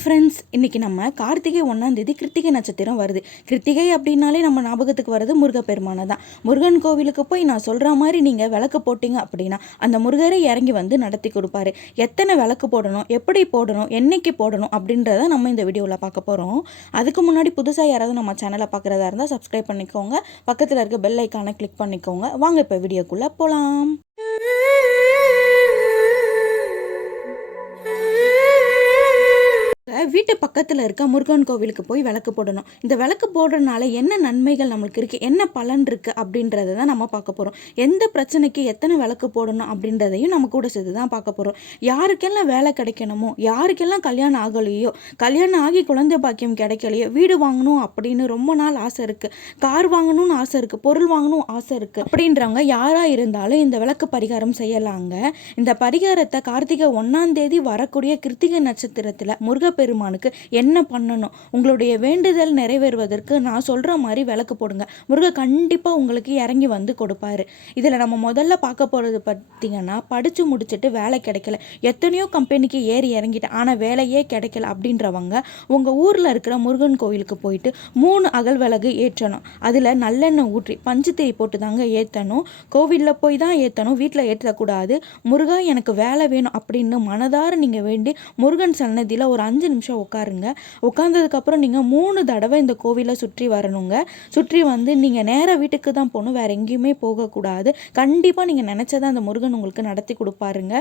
Friends இன்றைக்கி நம்ம கார்த்திகை ஒன்றாந்தேதி கிருத்திகை நட்சத்திரம் வருது. கிருத்திகை அப்படின்னாலே நம்ம ஞாபகத்துக்கு வர்றது முருகப்பெருமானை தான். முருகன் கோவிலுக்கு போய் நான் சொல்கிற மாதிரி நீங்கள் விளக்கு போட்டிங்க அப்படின்னா அந்த முருகரை இறங்கி வந்து நடத்தி கொடுப்பாரு. எத்தனை விளக்கு போடணும் எப்படி போடணும் என்னைக்கு போடணும் அப்படின்றத நம்ம இந்த வீடியோவில் பார்க்க போகிறோம் அதுக்கு முன்னாடி புதுசாக யாராவது நம்ம சேனலை பார்க்குறதா இருந்தால் சப்ஸ்கிரைப் பண்ணிக்கோங்க. பக்கத்தில் இருக்க பெல் ஐக்கானை கிளிக் பண்ணிக்கோங்க. வாங்க இப்போ வீடியோக்குள்ளே போகலாம் வீட்டு பக்கத்தில் இருக்க முருகன் கோவிலுக்கு போய் விளக்கு போடணும். இந்த விளக்கு போடுறதுனால என்ன நன்மைகள் நம்மளுக்கு இருக்குது என்ன பலன் இருக்குது அப்படின்றத தான் நம்ம பார்க்க போகிறோம் எந்த பிரச்சனைக்கு எத்தனை விளக்கு போடணும் அப்படின்றதையும் நம்ம கூட சேர்த்து தான் பார்க்க போகிறோம் யாருக்கெல்லாம் வேலை கிடைக்கணுமோ யாருக்கெல்லாம் கல்யாணம் ஆகலையோ கல்யாணம் ஆகி குழந்தை பாக்கியம் கிடைக்கலையோ வீடு வாங்கணும் அப்படின்னு ரொம்ப நாள் ஆசை இருக்குது கார் வாங்கணும்னு ஆசை இருக்குது பொருள் வாங்கணும் ஆசை இருக்குது அப்படின்றவங்க யாராக இருந்தாலும் இந்த விளக்கு பரிகாரம் செய்யலாங்க. இந்த பரிகாரத்தை கார்த்திகை ஒன்றாம் தேதி வரக்கூடிய கிருத்திகை நட்சத்திரத்தில் முருகப்பெருமானுக்கு என்ன பண்ணணும்? உங்களுடைய வேண்டுதல் நிறைவேறுவதற்கு நான் சொல்கிற மாதிரி விளக்கு போடுங்க. முருகன் கண்டிப்பாக உங்களுக்கு இறங்கி வந்து கொடுப்பாரு. இதில் நம்ம முதல்ல பார்க்க போகிறது பார்த்தீங்கன்னா படித்து முடிச்சுட்டு வேலை கிடைக்கல. எத்தனையோ கம்பெனிக்கு ஏறி இறங்கிட்டேன். ஆனால் வேலையே கிடைக்கல அப்படின்றவங்க உங்கள் ஊரில் இருக்கிற முருகன் கோவிலுக்கு போயிட்டு மூணு அகல் விளக்கு ஏற்றணும். அதில் நல்லெண்ணெய் ஊற்றி பஞ்சுத்திரி போட்டு தாங்க ஏற்றணும் கோவிலில் போய் தான் ஏற்றணும் வீட்டில் ஏற்றக்கூடாது. முருகா எனக்கு வேலை வேணும் அப்படின்னு மனதார நீங்கள் வேண்டி முருகன் சன்னதியில் ஒரு அஞ்சு அஞ்சு நிமிஷம் உட்காருங்க உட்காந்ததுக்கப்புறம் நீங்கள் மூணு தடவை இந்த கோவிலை சுற்றி வரணுங்க. சுற்றி வந்து நீங்கள் நேராக வீட்டுக்கு தான் போகணும். வேறு எங்கேயுமே போகக்கூடாது. கண்டிப்பாக நீங்கள் நினச்சதை அந்த முருகன் உங்களுக்கு நடத்தி கொடுப்பாருங்க.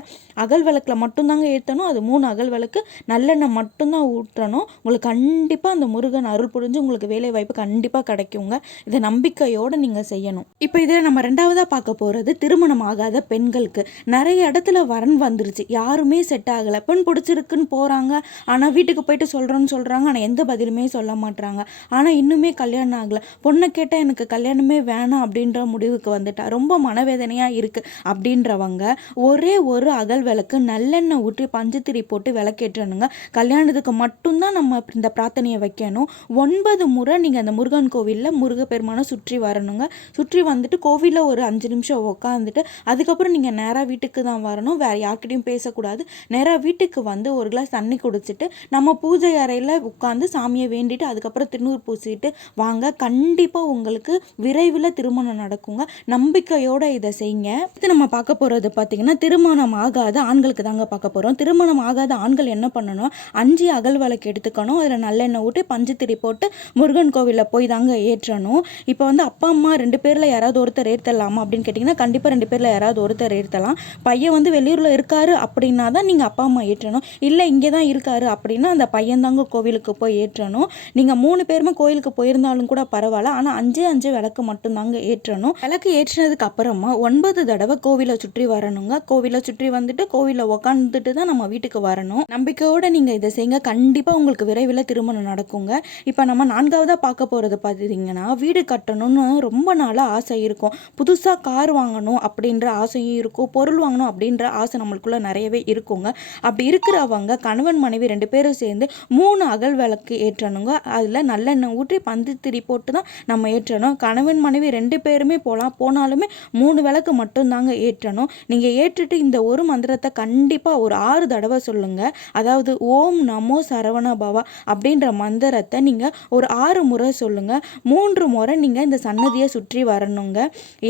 அகல் விளக்கில் மட்டும்தாங்க ஏற்றணும் அது மூணு அகல் விளக்கு நல்லெண்ணெய் மட்டும்தான் ஊற்றணும். உங்களுக்கு கண்டிப்பாக அந்த முருகன் அருள் புரிஞ்சு உங்களுக்கு வேலை வாய்ப்பு கண்டிப்பாக கிடைக்குங்க. இதை நம்பிக்கையோடு நீங்கள் செய்யணும். இப்போ இதில் நம்ம ரெண்டாவதாக பார்க்க போகிறது திருமணம் ஆகாத பெண்களுக்கு. நிறைய இடத்துல வரன் வந்துருச்சு. யாருமே செட் ஆகலை. பெண் பிடிச்சிருக்குன்னு போகிறாங்க ஆனால் வீட்டுக்கு போயிட்டு சொல்கிறோன்னு சொல்கிறாங்க ஆனால் எந்த பதிலுமே சொல்ல மாட்டுறாங்க ஆனால் இன்னுமே கல்யாணம் ஆகலை. பொண்ணை கேட்டால் எனக்கு கல்யாணமே வேணாம் அப்படின்ற முடிவுக்கு வந்துட்டா. ரொம்ப மனவேதனையாக இருக்குது அப்படின்றவங்க ஒரே ஒரு அகல் விளக்கு நல்லெண்ணெய் ஊற்றி பஞ்சுத்திரி போட்டு விளக்கேற்றணுங்க. கல்யாணத்துக்கு மட்டும்தான் நம்ம இந்த பிரார்த்தனையை வைக்கணும். ஒன்பது முறை நீங்கள் அந்த முருகன் கோவிலில் முருகப்பெருமானை சுற்றி வரணுங்க. சுற்றி வந்துட்டு கோவிலில் ஒரு அஞ்சு நிமிஷம் உட்காந்துட்டு அதுக்கப்புறம் நீங்கள் நேராக வீட்டுக்கு தான் வரணும். வேறு யார்கிட்டையும் பேசக்கூடாது. நேராக வீட்டுக்கு வந்து ஒரு கிளாஸ் தண்ணி குடிச்சிட்டு நம்ம பூஜை அறையில் உட்காந்து சாமியை வேண்டிட்டு அதுக்கப்புறம் திருநூறு பூசிட்டு வாங்க. கண்டிப்பாக உங்களுக்கு விரைவில் திருமணம் நடக்குங்க. நம்பிக்கையோடு இதை செய்யுங்க. இது நம்ம பார்க்க போகிறது பார்த்தீங்கன்னா திருமணம் ஆகாத ஆண்களுக்கு தாங்க பார்க்க போகிறோம் திருமணம் ஆகாத ஆண்கள் என்ன பண்ணணும்? அஞ்சு அகல் விளக்கு எடுத்துக்கணும். அதில் நல்லெண்ணெய் ஊட்டி பஞ்சு போட்டு முருகன் கோவிலில் போய் தாங்க ஏற்றணும். இப்போ வந்து அப்பா அம்மா ரெண்டு பேரில் யாராவது ஒருத்தர் ஏற்றலாமா அப்படின்னு கேட்டிங்கன்னா கண்டிப்பாக ரெண்டு பேரில் யாராவது ஒருத்தர் ஏற்றலாம். பையன் வந்து வெளியூரில் இருக்காரு அப்படின்னா தான் நீங்கள் அப்பா அம்மா ஏற்றணும். இல்லை இங்கே தான் இருக்காரு அப்படின்னா அந்த பையன்தாங்க கோவிலுக்கு போய் ஏற்றணும். நீங்கள் மூணு பேருமே கோயிலுக்கு போயிருந்தாலும் கூட பரவாயில்ல. ஆனால் அஞ்சு அஞ்சு விளக்கு மட்டும்தாங்க ஏற்றணும். விளக்கு ஏற்றினதுக்கு அப்புறமா ஒன்பது தடவை கோவிலை சுற்றி வரணுங்க. கோவிலை சுற்றி வந்துட்டு கோவிலில் உக்காந்துட்டு தான் நம்ம வீட்டுக்கு வரணும். நம்பிக்கையோடு நீங்கள் இதை செய்யுங்க கண்டிப்பாக உங்களுக்கு விரைவில் திருமணம் நடக்குங்க. இப்போ நம்ம நான்காவதாக பார்க்க போகிறது பார்த்தீங்கன்னா வீடு கட்டணும்னு ரொம்ப நாளாக ஆசை இருக்கும். புதுசாக கார் வாங்கணும் அப்படின்ற ஆசையும் இருக்கும். பொருள் வாங்கணும் அப்படின்ற ஆசை நம்மளுக்குள்ளே நிறையவே இருக்குங்க. அப்படி இருக்கிறவங்க கணவன் மனைவி ரெண்டு பேரும் சேர்ந்து மூணு அகல் விளக்கு ஏற்றணுங்க. அதில் நல்லெண்ணெய் ஊற்றி பந்து திரி போட்டு தான் நம்ம ஏற்றணும். கணவன் மனைவி ரெண்டு பேருமே போகலாம் போனாலுமே மூணு விளக்கு மட்டும்தாங்க ஏற்றணும். நீங்கள் ஏற்றுட்டு இந்த ஒரு மந்திரத்தை கண்டிப்பாக ஒரு ஆறு தடவை சொல்லுங்கள் அதாவது ஓம் நமோ சரவண பவா அப்படின்ற மந்திரத்தை நீங்கள் ஒரு ஆறு முறை சொல்லுங்கள் மூன்று முறை நீங்கள் இந்த சன்னதியை சுற்றி வரணுங்க.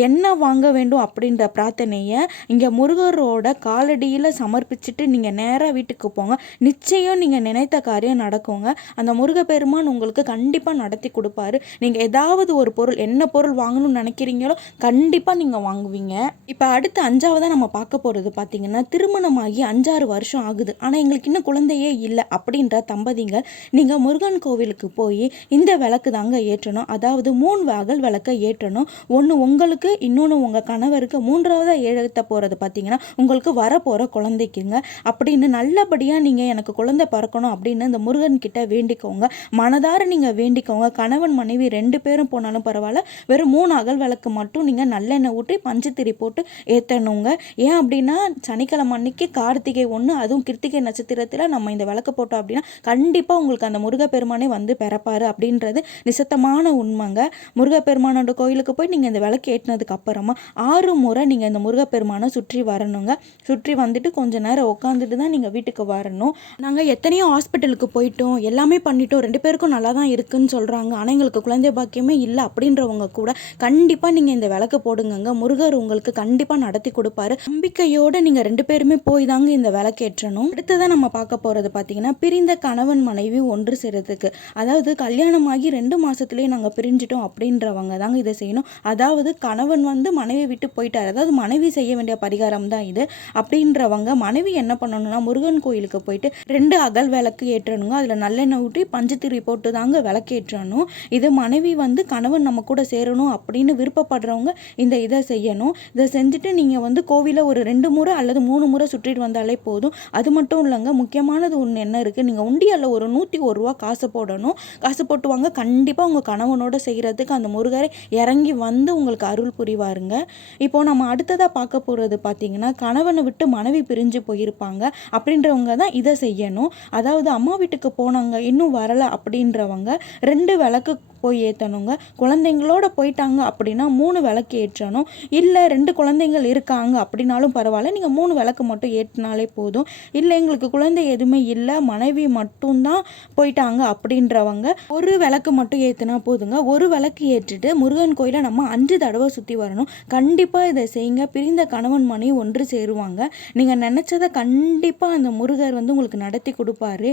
என்ன வாங்க வேண்டும் அப்படின்ற பிரார்த்தனையை இங்கே முருகரோட காலடியில் சமர்ப்பிச்சுட்டு நீங்கள் நேராக வீட்டுக்கு போங்க. நிச்சயம் நீங்கள் நினைத்த காரியம் நடக்குங்க. அந்த முருகப்பெருமான் உங்களுக்கு கண்டிப்பாக நடத்தி கொடுப்பாரு. நீங்கள் ஏதாவது ஒரு பொருள் என்ன பொருள் வாங்கணும்னு நினைக்கிறீங்களோ கண்டிப்பாக நீங்கள் வாங்குவீங்க. இப்போ அடுத்து அஞ்சாவதாக நம்ம பார்க்க போகிறது பார்த்தீங்கன்னா திருமணமாகி அஞ்சாறு வருஷம் ஆகுது. ஆனால் எங்களுக்கு இன்னும் குழந்தையே இல்லை அப்படின்ற தம்பதிங்க நீங்கள் முருகன் கோவிலுக்கு போய் இந்த விளக்கு தாங்க ஏற்றணும். அதாவது மூணு வகல் விளக்கை ஏற்றணும். ஒன்று உங்களுக்கு இன்னொன்று உங்கள் கணவருக்கு. மூன்றாவதாக ஏற்ற போகிறது பார்த்தீங்கன்னா உங்களுக்கு வரப்போகிற குழந்தைக்குங்க. அப்படின்னு நல்லபடியாக நீங்கள் எனக்கு குழந்தை நடக்கணும் அப்படின்னு இந்த முருகன் கிட்ட வேண்டிக்கோங்க. மனதார நீங்கள் வேண்டிக்கோங்க. கணவன் மனைவி ரெண்டு பேரும் போனாலும் பரவாயில்ல. வெறும் மூணு அகல் விளக்கு மட்டும் நீங்கள் நல்லெண்ணெய் ஊற்றி பஞ்சத்திரி போட்டு ஏற்றணுங்க ஏன் அப்படின்னா சனிக்கிழமை அன்னைக்கு கார்த்திகை ஒன்று அதுவும் கிருத்திகை நட்சத்திரத்தில் நம்ம இந்த விளக்கு போட்டோம் அப்படின்னா கண்டிப்பாக உங்களுக்கு அந்த முருகப்பெருமானே வந்து பிறப்பாரு அப்படின்றது நிசத்தமான உண்மைங்க. முருகப்பெருமானோட கோயிலுக்கு போய் நீங்கள் இந்த விளக்கு ஏற்றினதுக்கு அப்புறமா ஆறு முறை நீங்கள் இந்த முருகப்பெருமானை சுற்றி வரணுங்க. சுற்றி வந்துட்டு கொஞ்ச நேரம் உட்காந்துட்டு தான் நீங்கள் வீட்டுக்கு வரணும். நாங்கள் எத்தனையோ எத்தனையோ ஹாஸ்பிட்டலுக்கு போயிட்டோம் எல்லாமே பண்ணிட்டோம் ரெண்டு பேருக்கும் நல்லா தான் இருக்குன்னு சொல்கிறாங்க ஆனால் எங்களுக்கு குழந்தை பாக்கியமே இல்லை அப்படின்றவங்க கூட கண்டிப்பாக நீங்கள் இந்த விளக்கு போடுங்கங்க. முருகர் உங்களுக்கு கண்டிப்பாக நடத்தி கொடுப்பாரு. நம்பிக்கையோடு நீங்கள் ரெண்டு பேருமே போய் தாங்க இந்த விளக்கேற்றணும் அடுத்ததான் நம்ம பார்க்க போகிறது பார்த்தீங்கன்னா பிரிந்த கணவன் மனைவி ஒன்று சேரத்துக்கு அதாவது கல்யாணமாகி ரெண்டு மாதத்துலேயே நாங்கள் பிரிஞ்சிட்டோம் அப்படின்றவங்க தாங்க இதை செய்யணும். அதாவது கணவன் வந்து மனைவி விட்டு போயிட்டார். அதாவது மனைவி செய்ய வேண்டிய பரிகாரம் தான் இது. அப்படின்றவங்க மனைவி என்ன பண்ணணும்னா முருகன் கோயிலுக்கு போயிட்டு ரெண்டு அகல் விளக்கு ஏற்றணுங்க. அதில் நல்லெண்ணெய் ஊற்றி பஞ்சத்திரி போட்டு தாங்க விளக்கேற்றணும் இது மனைவி வந்து கணவன் நம்ம கூட சேரணும் அப்படின்னு விருப்பப்படுறவங்க இந்த இதை செய்யணும். இதை செஞ்சுட்டு நீங்கள் வந்து கோவிலை ஒரு ரெண்டு முறை அல்லது மூணு முறை சுற்றிட்டு வந்தாலே போதும். அது மட்டும் இல்லைங்க முக்கியமானது ஒன்று என்ன இருக்குது நீங்கள் உண்டியலில் ஒரு நூற்றி ஒரு ரூபா காசு போடணும். காசு போட்டுவாங்க கண்டிப்பாக உங்கள் கணவனோட செய்கிறதுக்கு அந்த முருகரை இறங்கி வந்து உங்களுக்கு அருள் புரிவாருங்க. இப்போ நம்ம அடுத்ததாக பார்க்க போகிறது பார்த்தீங்கன்னா கணவனை விட்டு மனைவி பிரிஞ்சு போயிருப்பாங்க. அப்படின்றவங்க தான் இதை செய்யணும். அதாவது அம்மா வீட்டுக்கு போனாங்க இன்னும் வரலை அப்படின்றவங்க ரெண்டு விளக்கு போய் ஏற்றணுங்க குழந்தைங்களோட போயிட்டாங்க அப்படின்னா மூணு விளக்கு ஏற்றணும். இல்லை ரெண்டு குழந்தைங்கள் இருக்காங்க அப்படின்னாலும் பரவாயில்ல நீங்கள் மூணு விளக்கு மட்டும் ஏற்றினாலே போதும். இல்லை எங்களுக்கு குழந்தை எதுவுமே இல்லை மனைவி மட்டும்தான் போயிட்டாங்க அப்படின்றவங்க ஒரு விளக்கு மட்டும் ஏற்றினா போதுங்க. ஒரு விளக்கு ஏற்றிட்டு முருகன் கோயிலை நம்ம அஞ்சு தடவை சுற்றி வரணும். கண்டிப்பாக இதை செய்யுங்க. பிரிந்த கணவன் மனைவி ஒன்று சேருவாங்க. நீங்கள் நினச்சதை கண்டிப்பாக அந்த முருகர் வந்து உங்களுக்கு நடத்தி கொடுப்பாரு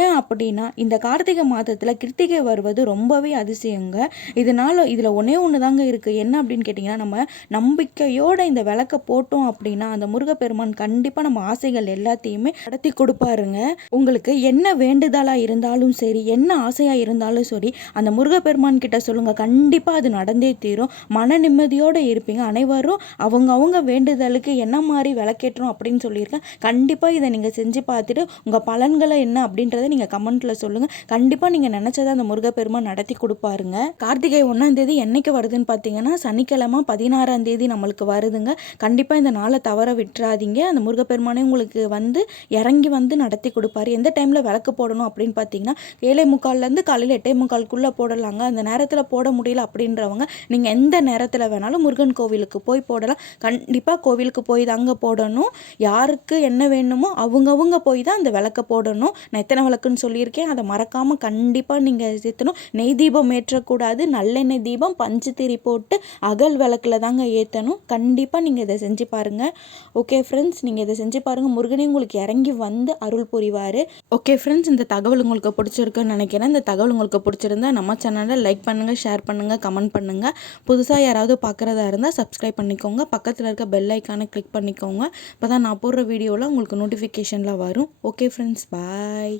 ஏன் அப்படின்னா இந்த கார்த்திகை மாதத்தில் கிருத்திகை வருவது ரொம்பவே அதிசயங்க. இதனால் இதில் ஒன்றே ஒன்று தாங்க இருக்குது என்ன அப்படின்னு கேட்டிங்கன்னா நம்ம நம்பிக்கையோடு இந்த விளக்க போட்டோம் அப்படின்னா அந்த முருகப்பெருமான் கண்டிப்பாக நம்ம ஆசைகள் எல்லாத்தையுமே நடத்தி கொடுப்பாருங்க. உங்களுக்கு என்ன வேண்டுதலாக இருந்தாலும் சரி என்ன ஆசையாக இருந்தாலும் சரி அந்த முருகப்பெருமான் கிட்ட சொல்லுங்கள் கண்டிப்பாக அது நடந்தே தீரும். மன நிம்மதியோடு இருப்பீங்க. அனைவரும் அவங்க அவங்க வேண்டுதலுக்கு என்ன மாதிரி விளக்கேற்றோம் அப்படின்னு சொல்லியிருக்கேன். கண்டிப்பாக இதை நீங்கள் செஞ்சு பார்த்துட்டு உங்கள் பலன்கள் என்ன அப்படின்றத நீங்கள் கமெண்ட்டில் சொல்லுங்கள் கண்டிப்பாக நீங்கள் நினச்சதை அந்த முருகப்பெருமான் நடத்தி கொடுப்பாருங்க. கார்த்திகை ஒன்றாம் தேதி என்னைக்கு வருதுன்னு பார்த்தீங்கன்னா சனிக்கிழமை பதினாறாம் தேதி நம்மளுக்கு வருதுங்க. கண்டிப்பாக இந்த நாளை தவற விட்டுறாதீங்க. அந்த முருகப்பெருமானே உங்களுக்கு வந்து இறங்கி வந்து நடத்தி கொடுப்பாரு. எந்த டைமில் விளக்கு போடணும் அப்படின்னு பார்த்தீங்கன்னா ஏழை முக்கால்லேருந்து காலையில் எட்டே முக்கால்குள்ளே போடலாங்க. அந்த நேரத்தில் போட முடியல அப்படின்றவங்க நீங்கள் எந்த நேரத்தில் வேணாலும் முருகன் கோவிலுக்கு போய் போடலாம். கண்டிப்பாக கோவிலுக்கு போய் தாங்க போடணும். யாருக்கு என்ன வேணுமோ அவங்கவுங்க போய் தான் அந்த விளக்க போடணும். நான் எத்தனை விளக்குன்னு சொல்லியிருக்கேன். அதை மறக்காமல் கண்டிப்பாக நீங்கள் ஏற்றணும் நெய் தீபம் ஏற்றக்கூடாது. நல்லெண்ணெய் தீபம் பஞ்சு திரி போட்டு அகல் விளக்கில் தாங்க ஏற்றணும் கண்டிப்பாக நீங்கள் இதை செஞ்சு பாருங்கள் ஓகே ஃப்ரெண்ட்ஸ் நீங்கள் இதை செஞ்சு பாருங்கள் முருகனே உங்களுக்கு இறங்கி வந்து அருள் புரிவார். ஓகே ஃப்ரெண்ட்ஸ் இந்த தகவல் உங்களுக்கு பிடிச்சிருக்குன்னு நினைக்கிறேன். இந்த தகவல் உங்களுக்கு பிடிச்சிருந்தா நம்ம சேனலை லைக் பண்ணுங்கள் ஷேர் பண்ணுங்கள் கமெண்ட் பண்ணுங்கள் புதுசாக யாராவது பார்க்குறதா இருந்தால் சப்ஸ்கிரைப் பண்ணிக்கோங்க. பக்கத்தில் இருக்க பெல் ஐக்கானை கிளிக் பண்ணிக்கோங்க. இப்போ தான் நான் போடுற வீடியோவில் உங்களுக்கு நோட்டிஃபிகேஷனில் வரும். ஓகே ஃப்ரெண்ட்ஸ் பா பாய்